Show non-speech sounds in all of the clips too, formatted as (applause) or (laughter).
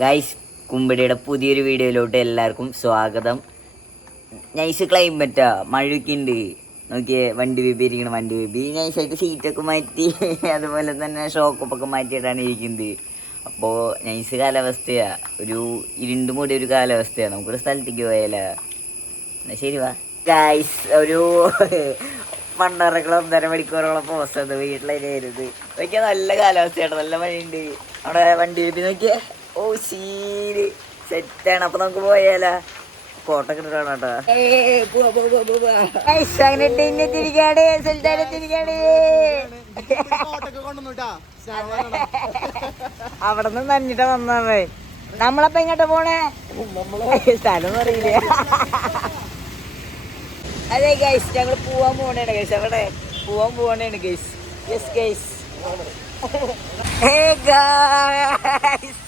Guys കുമ്പടിയുടെ പുതിയൊരു വീഡിയോയിലോട്ട് എല്ലാവർക്കും സ്വാഗതം. നൈസ് ക്ലൈമറ്റാ മഴയൊക്കെ ഉണ്ട് നോക്കിയേ വണ്ടി ബേബി ഇരിക്കണം വണ്ടി ബേബി നൈസായിട്ട് സീറ്റൊക്കെ മാറ്റി. (laughs) അതുപോലെ തന്നെ ഷോക്കപ്പൊക്കെ മാറ്റിയിട്ടാണ് ഇരിക്കുന്നത്. അപ്പോൾ നൈസ് കാലാവസ്ഥയാ. ഒരു ഇരുണ്ട് മൂടിയ ഒരു കാലാവസ്ഥയാണ് നമുക്കൊരു സ്ഥലത്തേക്ക് പോയാലോ? എന്നാ ശരി വാ. ഗൈസ് ഒരു (laughs) മണ്ണറക്കളോ ഒന്നര മണിക്കൂറോളം പോസ്റ്റ് വീട്ടിലായിരുന്നു നോക്കിയാൽ നല്ല കാലാവസ്ഥയാണ് നല്ല മഴയുണ്ട്. അവിടെ വണ്ടി വീട്ടിൽ നോക്കിയേ. ഓ ശീൽ. സെറ്റാണ്. അപ്പൊ നമുക്ക് പോയാലോ? കേട്ടോ? അങ്ങനെ സുൽത്താനെ അവിടെ നിന്ന് നന്നിട്ട് വന്നേ നമ്മളപ്പോ ഇങ്ങോട്ട് പോണേ? സ്ഥലം അറിയില്ല. അതെ ഗൈസ് ഞങ്ങൾ പോവാൻ പോണേണ് ഗൈസ് അവിടെ പോവാൻ പോണേണ് guys yes guys hey guys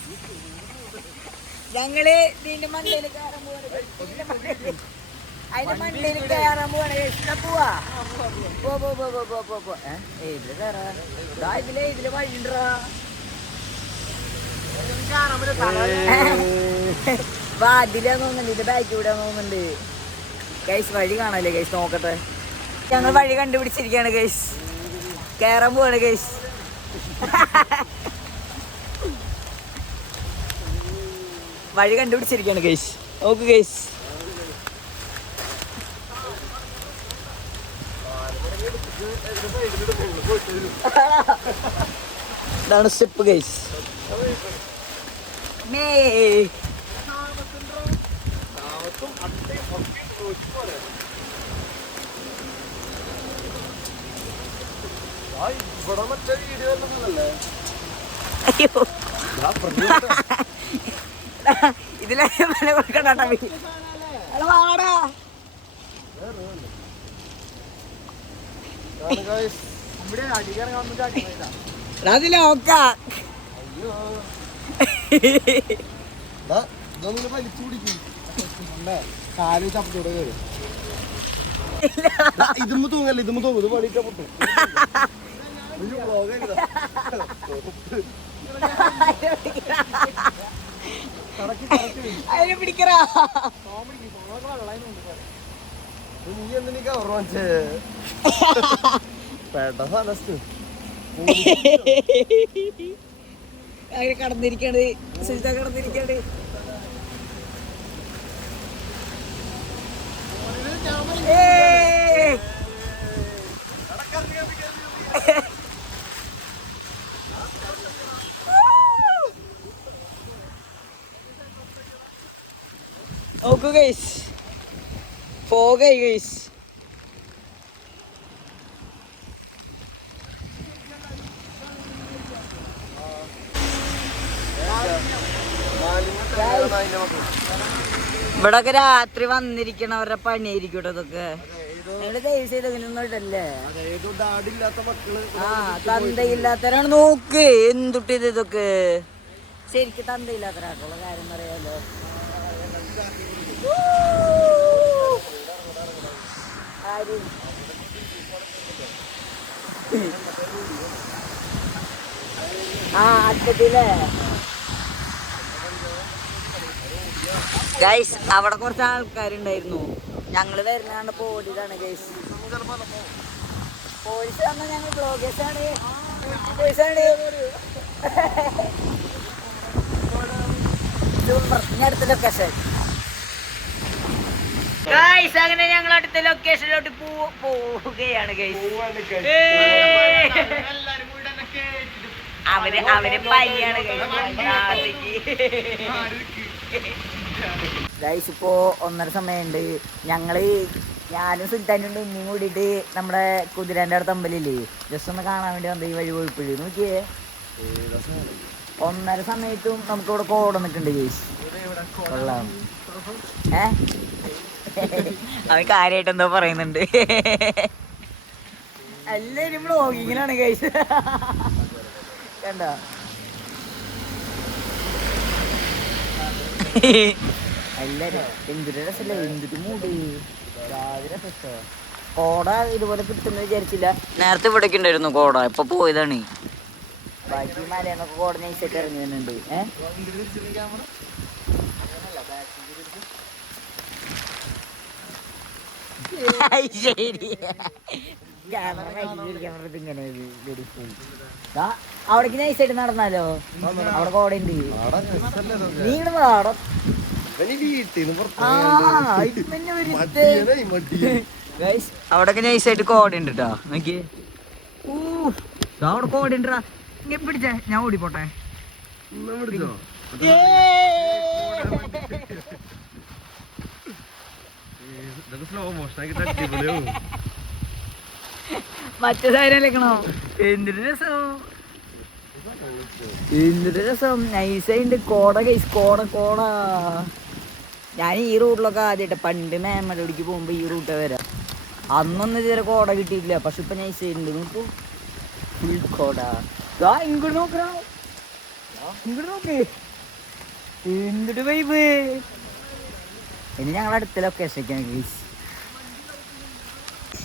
ഞങ്ങൾ ഇതിന്റെ മണ്ടയിൽ കയറാൻ പോവാണ്. അതിന്റെ മണ്ടയിൽ കയറാൻ പോവാണ്. പോവാ. പോ പോ പോ പോ പോ പോ പോ. ഇതിൽ കയറാ? ഇതിൽ ഇതിൽ വഴിണ്ടാ വാ അതിലാ തോന്നുന്നുണ്ട് ഇത് ബാക്ക് ഇവിടെ തോന്നുന്നുണ്ട് ഗൈസ് വഴി കാണാല്ലേ ഗൈസ് നോക്കട്ടെ. ഞങ്ങൾ വഴി കണ്ടുപിടിച്ചിരിക്കുകയാണ് ഗൈസ് കേറാൻ പോവാണ് ഗൈസ് വഴി കണ്ടുപിടിച്ചിരിക്കുകയാണ് കേസ് നോക്ക് കേസ് ഇതാണ് സ്റ്റെപ്പ് ഗൈസ് മേ. അയ്യോ. (laughs) ഇതിലെ വില കൊടുക്കണ്ട അതിലെ നോക്കാ ഇതുമ്പോ തൂങ്ങല്ല? ഇതുമ്പോ തൂങ്ങും. ഇത് പണിയിട്ടാ പൊട്ടും. കറക്കി കറക്കി അതിനെ പിടിക്കറാ നീ എന്തിനീ കവർ വാങ്ങിച്ചേ? പേട്ട ഫലസ്റ്റ് അങ്ങനെ കടന്നിരിക്കാണ് സുജിത കടന്നിരിക്കാണ് ഏയ്! നോക്കൂ ഗൈസ് പോകായി ഗൈസ് ഇവിടൊക്കെ രാത്രി വന്നിരിക്കണവരുടെ പണിയായിരിക്കും ഇതൊക്കെ. ആ തന്തയില്ലാത്തവരാണ്. നോക്ക് എന്തുട്ടിത് ഇതൊക്കെ. ശരിക്കും തന്തയില്ലാത്തവരാക്കുള്ള കാര്യം പറയാലോ. ആ അറ്റത്തില്ലേ ഗൈസ് അവിടെ കുറച്ച് ആൾക്കാരുണ്ടായിരുന്നു. ഞങ്ങൾ വരുന്നാണ്ട് പോടിയതാണ് ഗൈസ് പോലീസ് വന്നാൽ ഞങ്ങൾ ബ്ലോഗേഴ്സാണ് ഇനി അടുത്ത ലൊക്കേഷൻ ഗൈസ് അങ്ങനെ ഞങ്ങൾ അടുത്ത ലൊക്കേഷനിലോട്ട് പോവുകയാണ് ഗൈസ് അവർ അവർ പയ്യാണ് ഗൈസ് ഇപ്പോ ഒന്നര സമയമുണ്ട്. ഞങ്ങൾ ഞാനും സുൽത്താനും ഉണ്ണിയും കൂടിയിട്ട് നമ്മുടെ കുതിരന്റെ അടുത്ത് അമ്പലില്ലേ ജസ്റ്റ് ഒന്ന് കാണാൻ വേണ്ടി വന്നത് ഈ വഴി പോയിപ്പോഴും. നോക്കിയേ. ഒന്നര സമയത്തും നമുക്കിവിടെ കോട നിൽക്കുന്നുണ്ട് ഗൈസ് കൊള്ളാം. ഏ? അവൻ കാര്യമായിട്ട് എന്തോ പറയുന്നുണ്ട്. എല്ലാരും ബ്ലോഗിങ്ങിലാണ് ഗൈസ് കണ്ടോ? എല്ലാരും. എന്തൊരു രസല്ലേ? എന്തൊരു മൂടി. രാവിലെ രസോ? കോട ഇതുപോലെ കിട്ടുന്ന വിചാരിച്ചില്ല. നേരത്തെ ഇവിടേക്ക് ഉണ്ടായിരുന്നു കോട. ഇപ്പൊ പോയതാണ്. ബാക്കി മലയെന്നൊക്കെ കോർഡിനേറ്റ് ഒക്കെ ഇറങ്ങി വരുന്നുണ്ട്. ഏഹ് ശരി അവിടേക്ക് നൈസായിട്ട് നടന്നാലോ? അവിടെ കോടെ ഉണ്ട്? നീ വാടോ അവിടൊക്കെ നൈസായിട്ട് കോട ഉണ്ട് കേട്ടോ നോക്കി അവിടെ കോട ഉണ്ടാ ഇങ്ങനെ പിടിച്ചേ ഞാൻ ഓടിപ്പോട്ടെ? (laughs) കോട ഞാൻ ഈ റൂട്ടിലൊക്കെ ആദ്യമായിട്ട് പണ്ട് മേമലോടിക്ക് പോകുമ്പോ ഈ റൂട്ട് വരാം. അന്നൊന്നും ഇതുവരെ കോട കിട്ടിയിട്ടില്ല. പക്ഷെ ഇപ്പൊ നൈസായിട്ടുണ്ട് നോക്കൂ. ഫുൾ കോട. ഇങ്ങോട്ട് വൈബ് ഇനി ഞങ്ങളുടെ അടുത്ത ലൊക്കേഷനൊക്കെയാണ് ഗൈസ്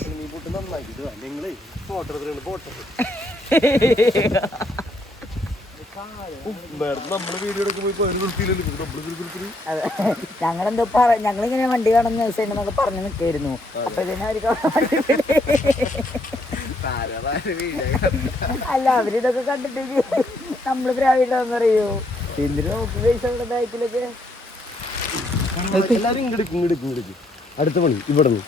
നീ പൊട്ട് നന്നാക്കിയിട്ട് വാ. നിങ്ങളേ photo എടുത്തിട്ടുണ്ട്, photo. ഉം, നേരത്തെ നമ്മൾ വീഡിയോ എടുക്കുമ്പോ ഇപ്പൊ ഇപ്പൊ നമ്മൾ ഇതിൽ നിർത്തി. അതെ. ഞങ്ങളെന്തോ പറ ഞങ്ങളിങ്ങനെ വണ്ടി കാണുന്ന ദിവസം എന്നൊക്കെ പറഞ്ഞു നിൽക്കായിരുന്നു. അപ്പൊ ഇതിനെ അവർക്ക് അല്ല അവരിതൊക്കെ കണ്ടിട്ട് നമ്മൾ പ്രാവശ്യം അറിയോ? എന്തിനു നോക്കി പൈസ ഇവിടെ ബാക്കിലൊക്കെ. എല്ലാരും ഇങ്ങോട്ട് ഇങ്ങോട്ട് ഇങ്ങോട്ട് അടുത്ത പണി ഇവിടെ നിന്ന്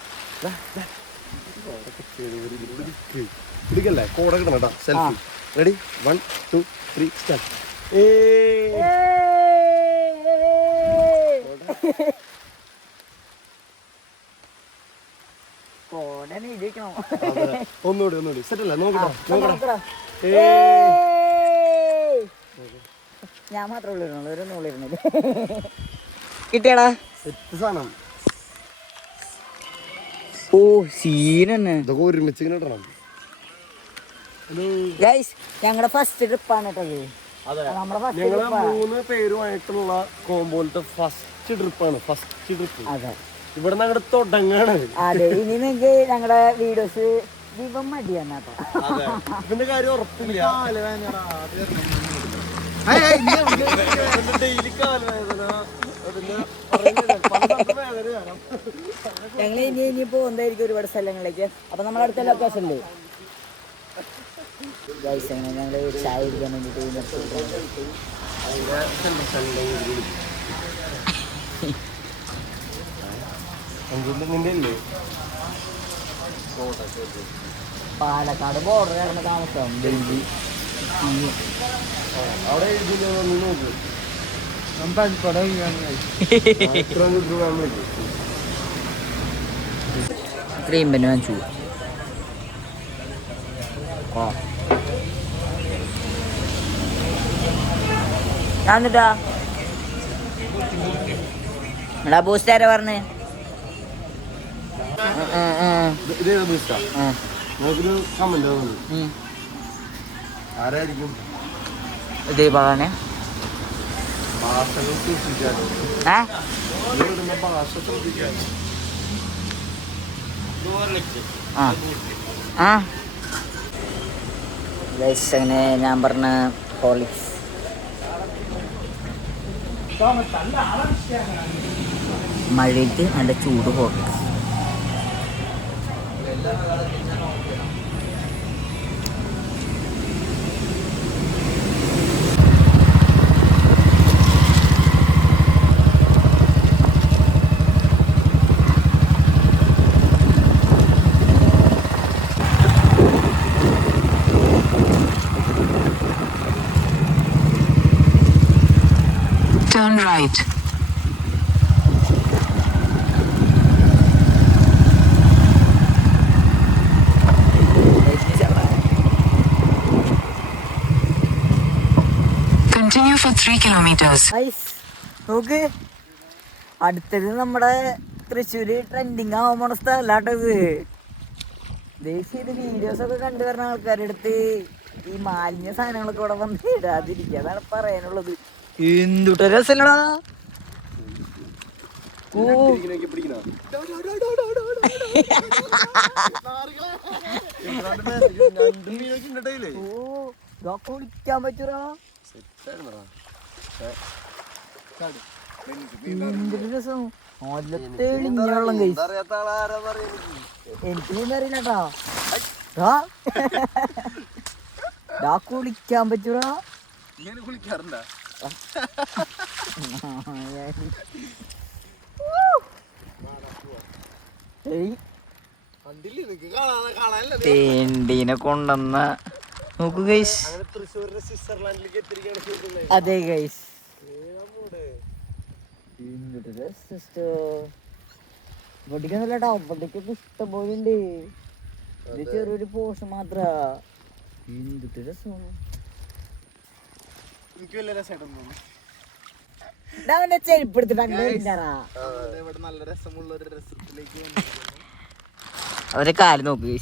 പിടിക്കല്ലേ? കോട കിടണം കേട്ടോ. Selfie ready one two three start ഒന്നുകൂടി ഒന്നുകൂടി. സെറ്റ് അല്ല? നോക്കടാ നോക്കടാ ഞാൻ മാത്രമേ ഉള്ളിരുന്നുള്ളൂ ഒരു കിട്ടിയടാ. സെറ്റ് സാധനം. ഓ സീനെന്നെ. ഇതൊക്കെ ഒരുമിച്ച് ഇങ്ങനെ ഇടണം. ഹലോ ഗൈസ് ഞങ്ങളുടെ ഫസ്റ്റ് ട്രിപ്പാണ് കേട്ടത് നമ്മുടെ ഫസ്റ്റ് ഞങ്ങൾ ട്രിപ്പാ മൂന്ന് പേരുമായിട്ടുള്ള കോമ്പോലത്തെ ഫസ്റ്റ് ട്രിപ്പാണ് ഫസ്റ്റ് ട്രിപ്പ് അതെ. ഇവിടെ അങ്ങോട്ട് തുടങ്ങാണ്. അതെ ഇനി നിങ്ങൾക്ക് ഞങ്ങളുടെ വീഡിയോസ് ദീപം മടിയാണ് അതെ. ഇതിന്റെ കാര്യം ഉറപ്പില്ല. ഡെയിലി കാലവേദന. അതിന്റെ ഞങ്ങൾ ഇനി ഇനി പോകുന്നതായിരിക്കും ഒരുപാട് സ്ഥലങ്ങളിലേക്ക്? അപ്പൊ നമ്മുടെ അടുത്ത ലൊക്കേഷൻ ഗൈസ് അങ്ങനെ ഞങ്ങൾ ചായ ഇരിക്കാൻ നിർത്തിയിട്ടുണ്ട്. അഞ്ചുണ്ട് പാലക്കാട് ബോർഡർ കിടന്ന താമസം. ഡൽഹി. അവിടെ നോക്ക്. ഇത്ര രൂപ വിളിക്കും ക്രീം പിന്നെ ഞാൻ എന്നിട്ടാ എടാ ബൂസ്റ്റ് ആരാ പറഞ്ഞേ ഇത് ഇതേതാ ഏ ആ ആ ഗൈസ് അങ്ങനെ ഞാൻ പറഞ്ഞ ഹോളിക്സ് മഴയത്ത് നല്ല ചൂട് Horlicks Turn right. Continue for 3 kilometers. നോക്ക് അടുത്തത് നമ്മുടെ തൃശ്ശൂര് ട്രെൻഡിങ് ആവാൻ പോണ സ്ഥലാട്ടോ ദേശീയ ഇത് വീഡിയോസ് ഒക്കെ കണ്ടുവരുന്ന ആൾക്കാരുടെ അടുത്ത് ഈ മാലിന്യ സാധനങ്ങളൊക്കെ ഇവിടെ വന്ന് ഇടാതിരിക്കുക അതാണ് പറയാനുള്ളത് എന്തുട്ട രസല്ലടാ. കുളിക്കാൻ പറ്റൂടാ എന്തൊരു രസം. നല്ല തെളിഞ്ഞ വെള്ളം കൈ അറിയാത്ത ആളാരാന്നറിയാം എനിക്ക് എനിക്ക് നീന്താൻ അറിയില്ലട്ടാ. കുളിക്കാൻ പറ്റൂടാ ഇങ്ങനെ കുളിക്കാറുണ്ടാ? തേണ്ടീനെ കൊണ്ടുവന്ന. നോക്കൂ ഗൈസ്. അതെ ഗൈസ് ഏതാമൂടെ? ഇവിടേക്കൊന്നുമില്ലട്ടോ അവിടേക്കൊക്കെ ഇഷ്ടം പോലെ ഉണ്ട്. ഇത് ചെറിയൊരു പോഷൻ മാത്ര. എന്തിട്ട് രസമാണ് എനിക്ക് വലിയ രസമായിട്ടൊന്നും തോന്നി. അവന്റെ ചെരുപ്പ് എടുത്തിട്ട് അങ്ങനെ ഇരിക്കാറാ. അതുകൊണ്ട് ഇവിടെ നല്ല രസമുള്ള ഒരു രസത്തിലേക്ക്. അവരെ കാൽ നോക്ക് ഏയ്.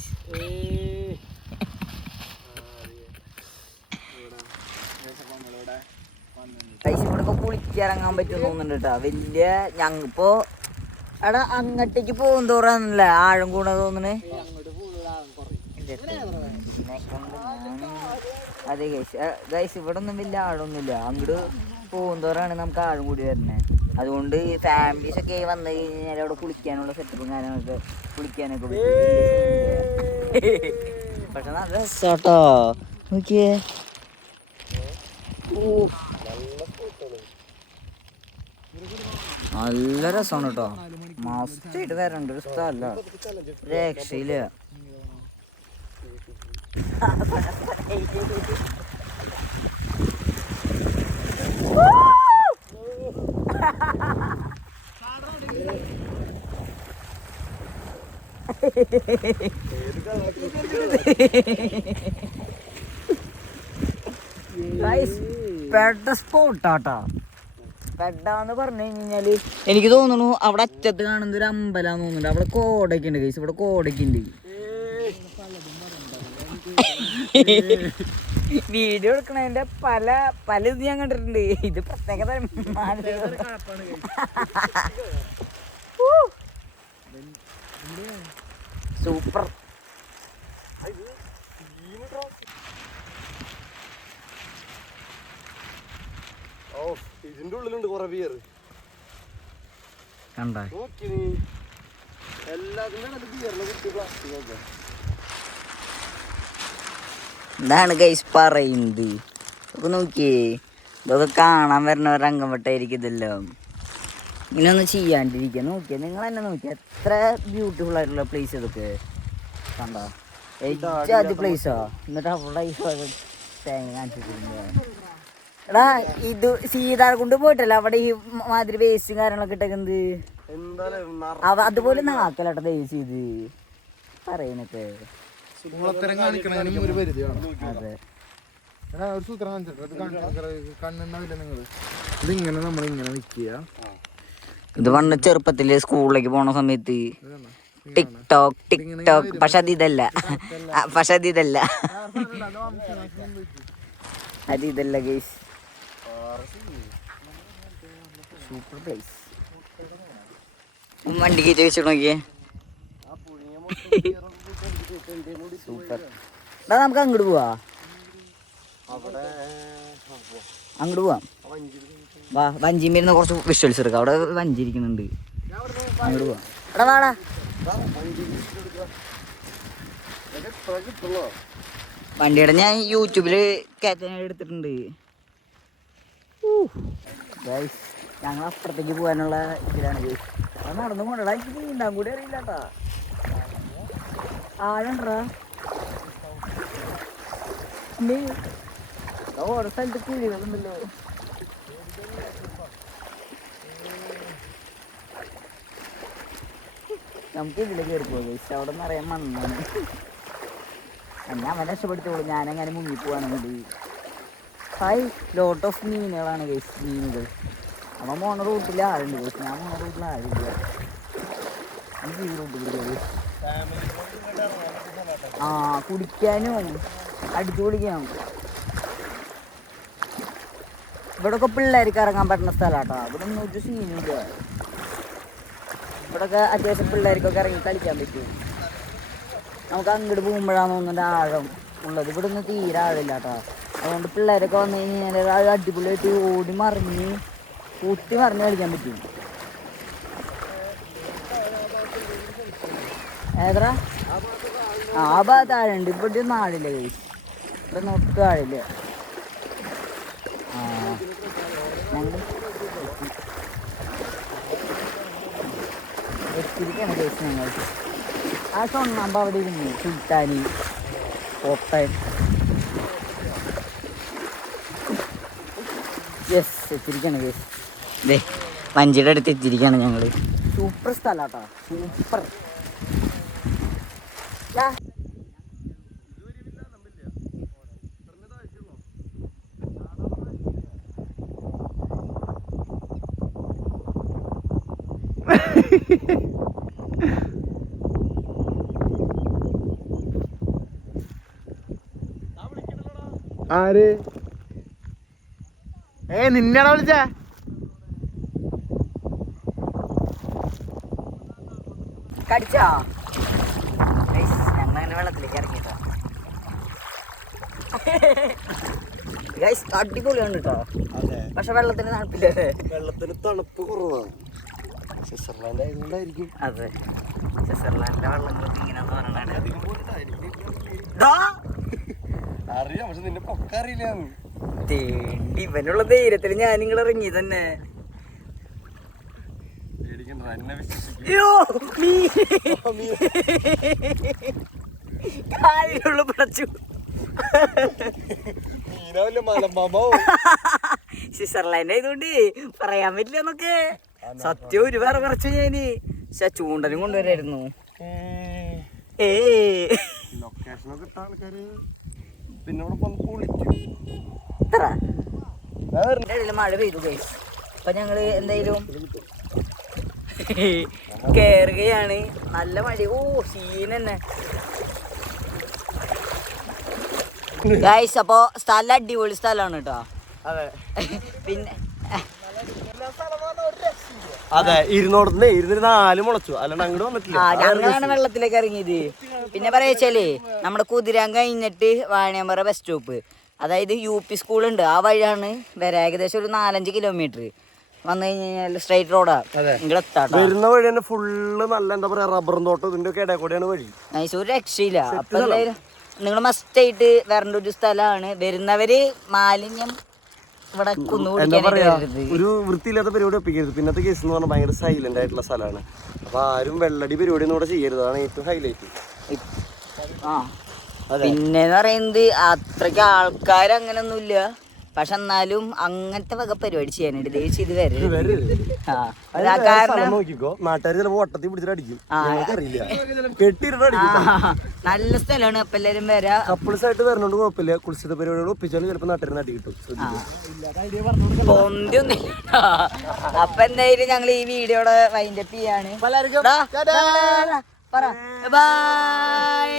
പൈസ ഇവിടെ കുളിച്ചിറങ്ങാൻ പറ്റും തോന്നുന്നുണ്ട് കേട്ടോ വലിയ ഞങ്ങ ഇപ്പോ എടാ അങ്ങോട്ടേക്ക് പോകും തോറാന്നല്ല ആഴം കൂടാ തോന്നുന്നു അതെ ഗൈസ് ഗൈസ് ഇവിടെ ഒന്നും വലിയ ആഴമൊന്നുമില്ല അങ്ങോട്ട് പോകുന്നവരാണ് നമുക്ക് ആഴം കൂടി വരുന്നത് അതുകൊണ്ട് ഫാമിലീസ് ഒക്കെ വന്നു കഴിഞ്ഞാൽ അവിടെ കുളിക്കാനുള്ള സെറ്റപ്പും കാര്യങ്ങളൊക്കെ കുളിക്കാനൊക്കെ. (laughs) പക്ഷെ നല്ല രസാട്ടോ. നോക്കിയേ. നല്ല രസമാണ് കേട്ടോ മസ്റ്റായിട്ട് വരണ്ട ഒരു സ്ഥലമല്ല രക്ഷയില്ല. (laughs) (laughs) പെട്ട പറഞ്ഞു കഴിഞ്ഞാൽ എനിക്ക് തോന്നുന്നു അവിടെ അറ്റത്ത് കാണുന്ന ഒരു അമ്പലാന്ന് തോന്നുന്നുണ്ട്. അവിടെ കോടൊക്കെ ഉണ്ട് കേസ് ഇവിടെ കോടൊക്കെ ഉണ്ട്. (laughs) വീഡിയോ എടുക്കണതിന്റെ പല പല ഇത് ഞാൻ കണ്ടിട്ടുണ്ട്. ഇത് പ്രത്യേക തരം (laughs) സൂപ്പർ. ഓ ഇതിന്റെ ഉള്ളിലുണ്ട് കൊറേ ബിയർ കണ്ടോ? നോക്കി നീ. എല്ലാത്തിനും ബിയറിനെ കുറിച്ച് പ്ലാസ്റ്റിക് ഒക്കെ. ഇതാണ് ഗൈസ് പറയുന്നത്? ഇതൊക്കെ നോക്കിയേ. ഇതൊക്കെ കാണാൻ വരുന്ന ഒരു അംഗംവട്ടായിരിക്കും ഇതെല്ലാം ഇങ്ങനെയൊന്നും ചെയ്യാണ്ടിരിക്കുക. നോക്കിയ നിങ്ങൾ തന്നെ നോക്കിയ. എത്ര ബ്യൂട്ടിഫുൾ ആയിട്ടുള്ള പ്ലേസ് ഇതൊക്കെ. കണ്ട? ആദ്യ പ്ലേസോ എന്നിട്ട് വക തേങ്ങ കാണിച്ചിട്ടുണ്ട് എടാ ഇത് സീതാർകുണ്ട് പോയിട്ടല്ല? അവിടെ ഈ മാതിരി വേസ്റ്റും കാര്യങ്ങളൊക്കെ ഇട്ടേക്കുന്നത് അവ അതുപോലെ നാക്കലട്ടെ ദയവ് ചെയ്ത്. പറയുന്നൊക്കെ കുളത്തരം കാണിക്കണതിനും ഒരു പരിധി വേണം ഒരു സൂത്രം കണ്ണുണ്ടാവില്ല ഇതിങ്ങനെ നമ്മൾ ഇങ്ങനെ ഇത് വന്ന ചെറുപ്പത്തിൽ സ്കൂളിലേക്ക് പോണ സമയത്ത് ടിക്ടോക്ക് ടിക്ടോക്ക്. പക്ഷെ അത് ഇതല്ല. പക്ഷെ അത് ഇതല്ല. അത് ഇതല്ല ഗൈസ് സൂപ്പർ പ്ലേസ് വണ്ടി കയറ്റി വെച്ചു നോക്കിയേ സൂപ്പർ. എടാ നമുക്ക് അങ്ങോട്ട് പോവാ. അങ്ങോട്ട് പോവാം. വാ വഞ്ചിമേരുന്ന് കുറച്ച് വിഷ്വൽസ് എടുക്കാം. അവിടെ വഞ്ചിരിക്കുന്നുണ്ട് അങ്ങോട്ട് പോവാം. എടാ വാടാ. വണ്ടിയുടെ ഞാൻ യൂട്യൂബിൽ കയറ്റാനായിട്ട് എടുത്തിട്ടുണ്ട്. ഞങ്ങൾ അപ്പുറത്തേക്ക് പോകാനുള്ള ഇതിലാണ് നടന്നു കൊണ്ടാ എനിക്ക് നീന്താൻ കൂടി അറിയില്ല കേട്ടാ ആഴണ്ടാ ഓരോ സ്ഥലത്ത് കിഴികളുണ്ടല്ലോ. നമുക്ക് ഇതിൽ കയറി പോകാം അവിടെ നിന്ന് അറിയാൻ മണ്ണാണ്. എന്നെ അവൻ രക്ഷപ്പെടുത്തോളൂ ഞാനങ്ങനെ മുങ്ങി പോവാണെങ്കിൽ ഹായ് ലോട്ട് ഓഫ് മീനുകളാണ് ഗൈസ് മീനുകൾ. അവൻ മോണ റൂട്ടിൽ ആളുണ്ട് ഗൈസ് ഞാൻ മോണ റൂട്ടിൽ ആളില്ല. എനിക്ക് ഈ റൂട്ട് പിടിക്കാം ആ കുടിക്കാനും അടിച്ചു കുടിക്കാം ഇവിടൊക്കെ പിള്ളേർക്ക് ഇറങ്ങാൻ പറ്റുന്ന സ്ഥലമാട്ടോ. ഇവിടെ ഒന്നും ഒരു സീനില്ല ഇവിടെ ഒക്കെ അത്യാവശ്യം പിള്ളേർക്കൊക്കെ ഇറങ്ങി കളിക്കാൻ പറ്റും. നമുക്ക് അങ്ങോട്ട് പോകുമ്പോഴാണ് തോന്നുന്നത് ആഴം ഉള്ളത്. ഇവിടെ ഒന്നും തീരെ ആഴമില്ലാട്ടോ. അതുകൊണ്ട് പിള്ളേരൊക്കെ വന്നു കഴിഞ്ഞാൽ അടിപൊളിയായിട്ട് ഓടി മറിഞ്ഞ് കൂട്ടി മറിഞ്ഞ് കളിക്കാൻ പറ്റും. ഏതാ? ആ ഭാഗത്ത് ആഴുണ്ട് ഇവിടെ ഒന്നും ആളില്ല ഇവിടെ നോക്കുക ആളില്ല ആ ഞങ്ങൾ ഞങ്ങൾ ആ തൊണ്ണാമ്പ അവിടെ ഇരുന്നു. സുൽത്താനി ഓപ്പൺ യെസ് എത്തിരിക്കാണ് കേസ്. ദേ വഞ്ചിയുടെ അടുത്ത് എത്തിരിക്കണം ഞങ്ങൾ സൂപ്പർ സ്ഥലാട്ടോ സൂപ്പർ. ആര്? ഏ നിന്നെയാണോ വിളിച്ചേ? കടിച്ചോ? ഞങ്ങളങ്ങനെ വെള്ളത്തിലേക്ക് ഇറങ്ങിട്ടോ ഗൈസ് അടിപൊളിയാണ് കേട്ടോ അതെ. പക്ഷെ വെള്ളത്തിന് തണുപ്പില്ലേ? വെള്ളത്തിന് തണുപ്പ് കുറവാണ്. സ്വിറ്റ്സർലാൻഡ് ആയതുകൊണ്ടായിരിക്കും. അതെ. സ്വിറ്റ്സർലാൻഡിലെ വെള്ളങ്ങളൊക്കെ ഇങ്ങനെയാന്ന് പറഞ്ഞാണ് അറിയാം പക്ഷെ നിന്നെ പൊക്കറിയില്ല തേണ്ടി ഇവനുള്ള ധൈര്യത്തിൽ ഞാൻ നിങ്ങൾ ഇറങ്ങി തന്നെ കാലിലുള്ള പിടച്ചു സ്വിറ്റ്സർലാൻഡ് ആയതുകൊണ്ട് പറയാൻ പറ്റില്ല എന്നൊക്കെ സത്യം ഒരു വേറെ കുറച്ചു ഞാൻ പക്ഷെ ചൂണ്ടലും കൊണ്ടുവരായിരുന്നു. ഏ. ലൊക്കേഷനൊക്കെ ഇട്ട ആൾക്കാര് പിന്നെ ഇവിടെ വന്ന് പൊളിക്കും ഇത്ര. ഇതിന്റെ ഇടയിൽ മഴ പെയ്തു ഗൈസ് അപ്പൊ ഞങ്ങൾ എന്തായാലും കേറുകയാണ്. നല്ല മഴ ഓ സീൻ തന്നെ. ഗൈസ് അപ്പൊ സ്ഥലം അടിപൊളി സ്ഥലമാണ് കേട്ടോ. പിന്നെ അതെ ഇരുന്നോടത്തുനിന്ന് ഇരുന്നിട്ട് നാല് മുളച്ചു. അല്ലാണ്ട് അങ്ങോട്ട് വന്നിട്ടില്ല. ഞങ്ങളാണ് വെള്ളത്തിലേക്ക് ഇറങ്ങിയത്. പിന്നെ പറയാച്ചാലേ നമ്മുടെ കുതിരാൻ കഴിഞ്ഞിട്ട് വാണിയമ്പറ ബസ് സ്റ്റോപ്പ് അതായത് യു പി സ്കൂളുണ്ട് ആ വഴിയാണ് വരെ ഏകദേശം ഒരു നാലഞ്ച് കിലോമീറ്റർ വന്നു കഴിഞ്ഞാൽ സ്ട്രൈറ്റ് റോഡാണ് വരുന്ന വഴി തന്നെ ഫുള്ള് നല്ല എന്താ പറയാ റബ്ബർ തോട്ടം ഇതിന്റെ ഒക്കെ ഇടയിൽ കൂടെയാണ് വഴി. മൈസൂർ രക്ഷയില്ല. അപ്പൊ നിങ്ങൾ മസ്റ്റ് ആയിട്ട് വരേണ്ട ഒരു സ്ഥലമാണ്. വരുന്നവര് മാലിന്യം ഇവിടെ എന്താ പറയാ ഒരു വൃത്തിയില്ലാത്ത പരിപാടി ഒപ്പിക്കരുത്. പിന്നത്തെ കേസ് എന്ന് പറഞ്ഞാൽ ഭയങ്കര സൈലന്റ് ആയിട്ടുള്ള സ്ഥലമാണ്. അപ്പൊ ആരും വെള്ളടി പരിപാടി ഒന്നും ഇവിടെ ചെയ്യരുത്. അതാണ് ഏറ്റവും ഹൈലൈറ്റ് ആ. പിന്നെന്ന് പറയുന്നത് അത്രയ്ക്ക് ആൾക്കാർ അങ്ങനൊന്നുമില്ല പക്ഷെ എന്നാലും അങ്ങനത്തെ വക പരിപാടി ചെയ്യാനായിട്ട് ദേഷ്യം ഇത് വരരുത്. ആ. അതാ കാരണം നല്ല സ്ഥലമാണ്. അപ്പൊ എല്ലാരും വരാ. കപ്പിൾസ് ആയിട്ട് വരണോണ്ട് കുഴപ്പമില്ല. കുളിച്ചിട്ട് പരിപാടികൾ ഒപ്പിച്ചാലും ചിലപ്പോ നാട്ടുകാർ നടി കിട്ടും. അപ്പൊ എന്തായാലും ഞങ്ങൾ ഈ വീഡിയോടെ വൈൻഡപ്പ് ചെയ്യാണ്. പറ. ബൈ